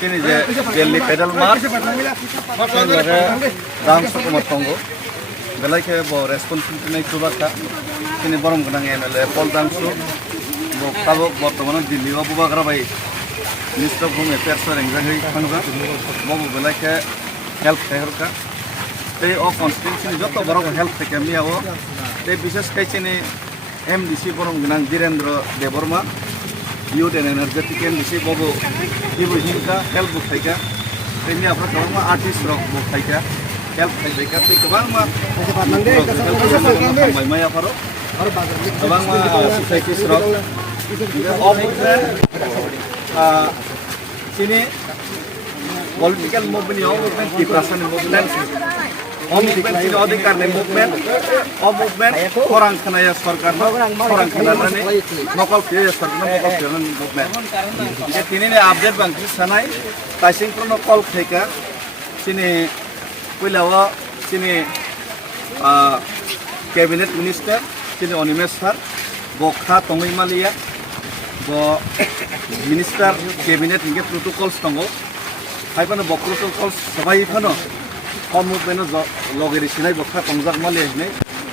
sini je Delhi pedal march dam sukumar tongo belai ke bo responsibility nai kubaka sini borom gunang MLA Paul Dangsu bo kabo bortoman Delhi Abu Bakar bai Minister of Home Affairs rengjangai khanga bo belai ke help ka te o constituency joto borok help ke miawo te বিশেষ kai sini MDC borom gunang Direndra Deborma Youth and Energetic MDC bobo ibu hinka help bukhaika ini apa kalau artis rock bukhaika help bukhaika te kabang ma mai apa ro kabang ma society rock of sini political movement movement ki prasan movement movement sini adhikar movement movement orang khanaya sarkar orang khanane nokal kiya sarkar nokal kiya movement je tini ne update bangki sanai taising pro nokal khaika sini puilawa sini cabinet minister sini Onimesh sir bokha tongoi malia bo minister cabinet inge protocols tongo haipano bo protocols sabai phano movement logeri sinai bokha tongjak malia hine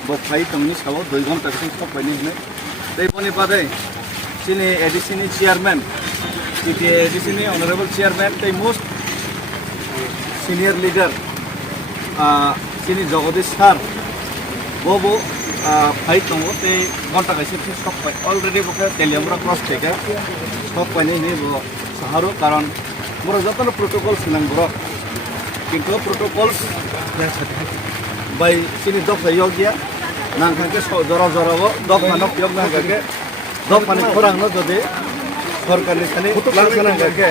bokhai tongni sawo 2 ঘন্টা sin stop paini hine tei boni badai sini ADC ni chairman ADC ni honorable chairman tei most senior leader sini Jagadish sir bobo fight tongo tei ঘন্টা kaise stop pai already bokha teliamra cross theka stop paini hine bo saharo karon boro jotono protocols nang boro কিন্তু protocols by sini dok yogia nang khangke jora bo dok manok yok nang gage dok mane khorang no jodi Sarkar ni sani plan sanang gage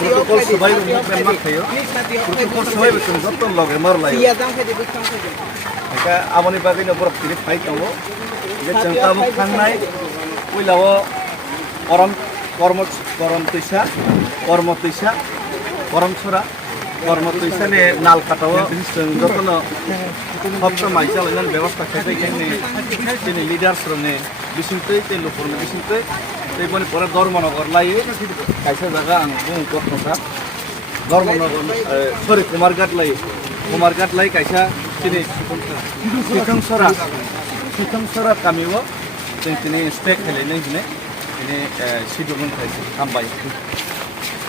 protocol sabai movement mar thayo protocol sabai betul joton loge mar lai ka amoni bagai no borok tiri phai tango je changta bu khangnai puilao korom tuisa korom sura কর্মতৈসা নে নাল কাটাও যতন সবসময় মাইসালাইনান ব্যবস্থা খেতে তিনি leaders রনে বিসিংতৈ তে লোকরনে বিসিংতৈ তৈ বনি পরে ধর্মনগর লাই কাইসা জায়গা আং বুং কতটা ধর্মনগর সরি কুমারঘাট লাই কাইসা তিনি সিথংসরা কামিও তিনি স্টেক খেলাইনাই হিনে তিনি সিদুগুন খাইছে হামবাই